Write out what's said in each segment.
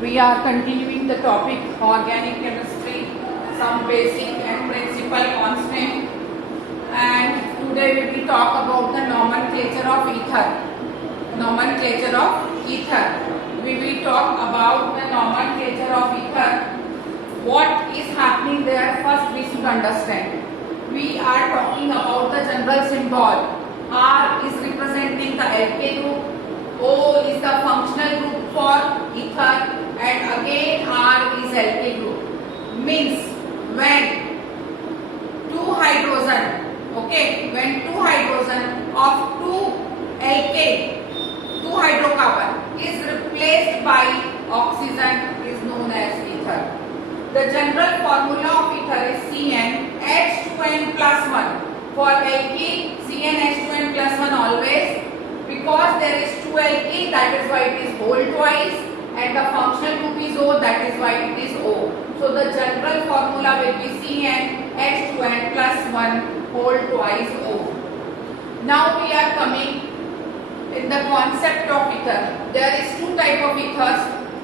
We are continuing the topic organic chemistry, some basic and principal constant, and today we will talk about the nomenclature of ether. Nomenclature of ether. We will talk about the nomenclature of ether. What is happening there? First we should understand. We are talking about the general symbol. R is representing the alkyl group. O is the functional group for ether, and again R is alkyl group. Means when two hydrogen, when two hydrogen of two alkane, two hydrocarbon is replaced by oxygen is known as ether. The general formula of ether is CnH2n plus 1. For alkene, CnH2n plus 1 always, because there is 2 alkene, that is why it is whole twice, and the functional group is O, that is why it is O. So the general formula will be CnH2n plus 1 whole twice O. Now we are coming in the concept of ether. There is two type of ethers.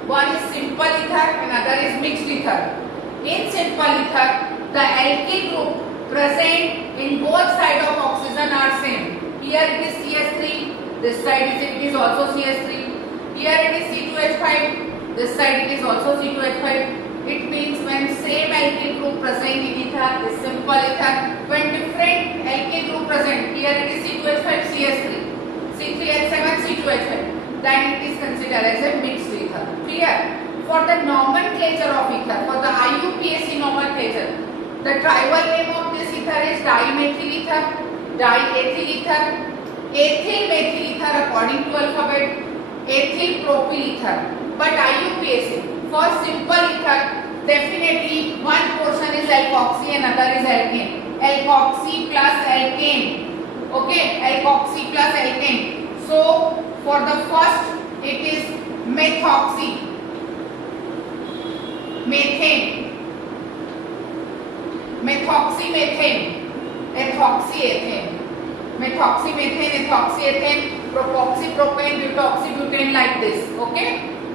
One is simple ether, another is mixed ether. In simple ether, the alkyl group present in both sides of oxygen are same. Here it is CH3, this side it is also CH3. Here it is C2H5, this side it is also C2H5. It means when same alkyl group present in ether is simple ether. When different alkyl group present, here it is C2H5, CH3, C3H7, C2H5, then it is considered as a mixed ether. Clear? For the nomenclature of ether, for the IUPAC nomenclature, the tribal name of this ether is dimethyl ether, diethyl ether, ethyl methyl ether according to alphabet, ethyl propyl ether. But IUPAC, for simple ether, definitely one portion is alkoxy and other is alkane. Alkoxy plus alkane. Alkoxy plus alkane. So for the first it is methoxy, methane, methoxymethane, ethoxyethane, methoxymethane, ethoxyethane, propoxypropane, butoxybutane, like this.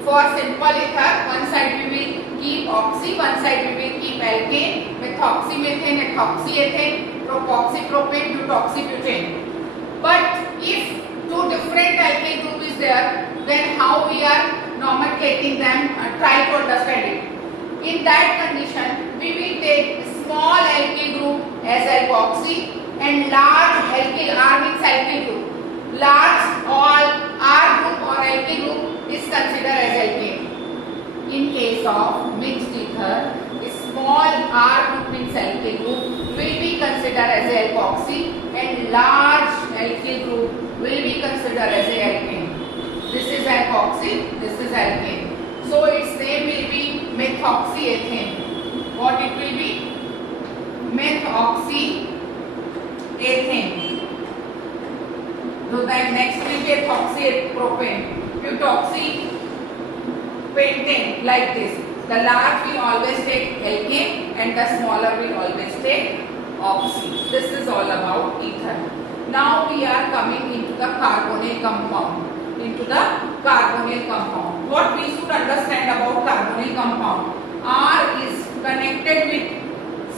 For simple ether, one side we will keep oxy, one side we will keep alkane, methoxymethane, ethoxyethane, propoxypropane, butoxybutane. But if two different alkyl group is there, then how we are nomenclating them? Try to understand it. In that condition, we will take small alkyl group as alkoxy and large alkyl, R means alkyl group. Large all R group or alkyl group is considered as alkane. In case of mixed ether, small R group means alkyl group will be considered as alkoxy and large alkyl group will be considered as a alkane. This is alkoxy, this is alkane. So its name will be methoxyethane. What it will be? Methoxyethane. So then next will be ethoxypropane, butoxypentane, like this. The large will always take alkane and the smaller will always take oxy. This is all about ether. Now we are coming into the carbonyl compound. What we should understand about carbonyl compound? R is connected with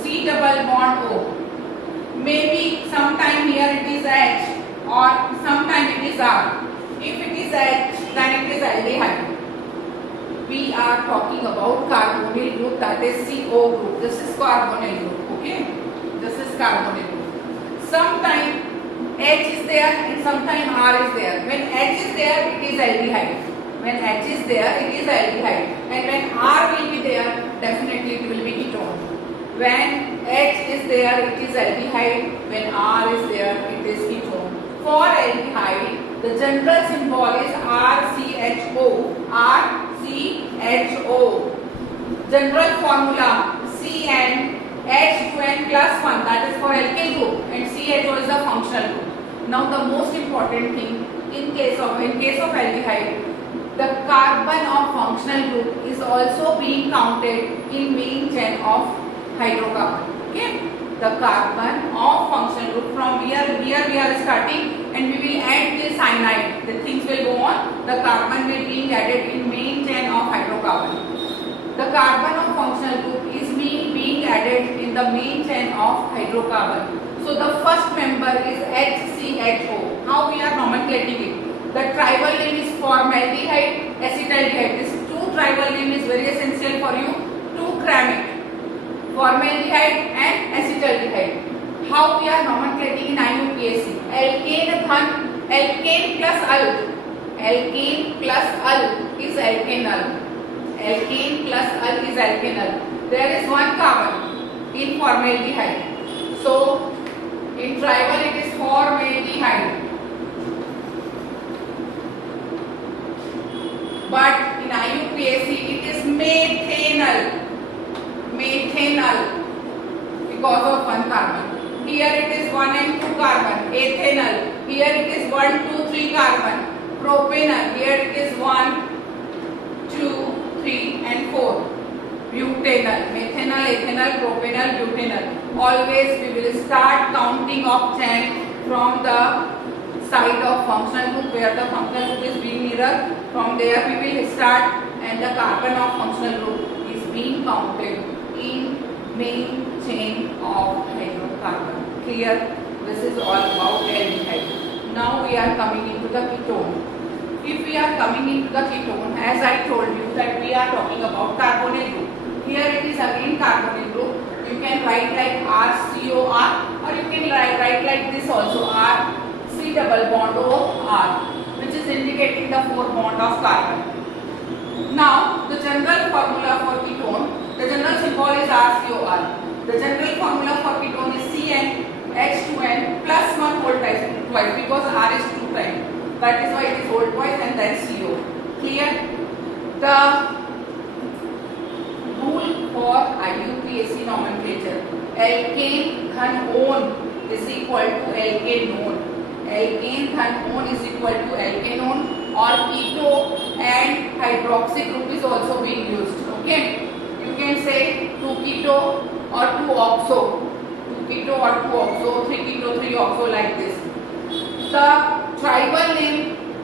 C double bond O. Maybe sometime here it is H or sometime it is R. If it is H, then it is aldehyde. We are talking about carbonyl group, that is CO group. This is carbonyl group. This is carbonyl group. Sometime H is there and sometime R is there. When H is there, it is aldehyde. When H is there, it is aldehyde. And when R will be there, definitely it will be ketone. When H is there, it is aldehyde. When R is there, it is ketone. For aldehyde, the general symbol is RCHO. RCHO. General formula CnH2n plus 1, that is for alkyl group, and CHO is the functional group. Now the most important thing, in case of aldehyde, the carbon of functional group is also being counted in main chain of hydrocarbon. The carbon of functional group, from here we are starting and we will add the cyanide. The things will go on. The carbon will be added in main main chain of hydrocarbon. The carbon of functional group is being added in the main chain of hydrocarbon. So the first member is HCHO. How we are nomenclating it? The tribal name is formaldehyde, acetaldehyde. This two tribal name is very essential for you to cram it. Formaldehyde and acetaldehyde. How we are nomenclating in IUPAC? Alkane plus al. Alkane plus al is alkanal. Alkane plus al is alkanal. There is one carbon in formaldehyde. So in tribal it is formaldehyde. But in IUPAC it is methanol. Methanol because of one carbon. Here it is 1 and 2 carbon. Ethanol. Here it is 1, 2, 3 carbon. Propanol. Here it is 1, 2, 3 and 4. Butanol. Methanol, ethanol, propanol, butanol. Always we will start counting of chain from the side of functional group where the functional group is being mirrored. From there we will start and the carbon of functional group is being counted in main chain of hydrocarbon. Clear? This is all about aldehyde. Now we are coming into the ketone. If we are coming into the ketone, as I told you that we are talking about carbonyl group. Here it is again carbonyl group. You can write like RCOR or you can write like this also RC double bond OR, which is indicating the 4 bond of carbon. Now the general formula for ketone, the general symbol is RCOR. The general formula for ketone is CnH2n plus 1 whole twice because R is 2 times. That is why it is whole twice and then CO. Clear? The rule for IUPAC nomenclature: alkane dhan on is equal to alkanone. Alkane dhan on is equal to alkanone, or keto and hydroxy group is also being used. Okay, you can say 2-keto or 2-oxo, 2-keto or 2-oxo, 3-keto, 3-oxo like this. The tribal name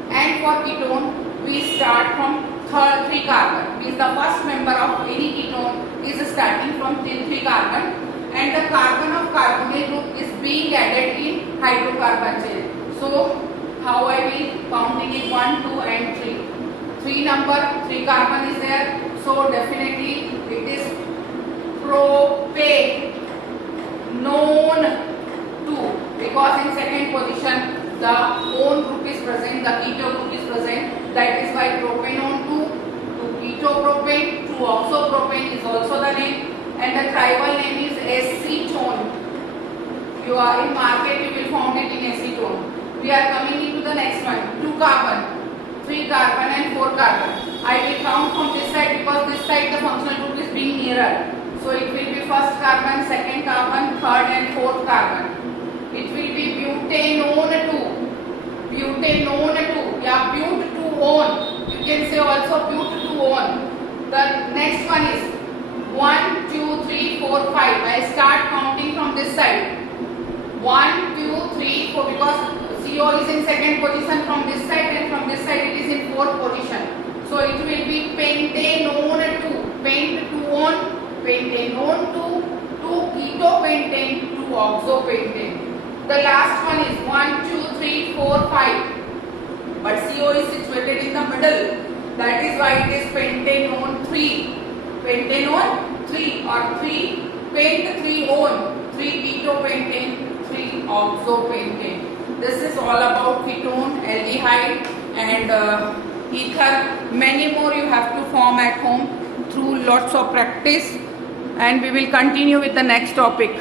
and for ketone we start from 3 carbon. Means the first member of any ketone is starting from 3 carbon, and the carbon of carbonyl group is being added in hydrocarbon chain. So how I will counting it 1, 2 and 3. 3 number, 3 carbon is there. So definitely it is propane known to, because in second position the one group is present, the keto group is present. That is why propanone 2-ketopropane, 2-oxopropane is also the name, and the tribal name is acetone. You are in market, you will find it in acetone. We are coming into the next one. 2 carbon, 3 carbon and 4 carbon. I will count from this side because this side the functional group is being nearer. So it will be first carbon, second carbon, third and fourth carbon. It will be butanone 2. Butanone 2. Yeah, but-2-one. You can say also but-2-one. The next one is 1, 2, 3, 4, 5. I start counting from this side. 1, 2, 3, 4 because CO is in second position from this side and from this side it is in fourth position. So it will be pentanone 2. Pent-2-one. Pentanone 2, 2-ketopentane, 2-oxopentane. The last one is 1, 2, 3, 4, 5. But CO is situated in the middle. That is why it is pentanone 3. Pentanone 3 or 3 pent-3-one, 3-ketopentane, 3-oxopentane. This is all about ketone, aldehyde and ether. Many more you have to form at home through lots of practice. And we will continue with the next topic.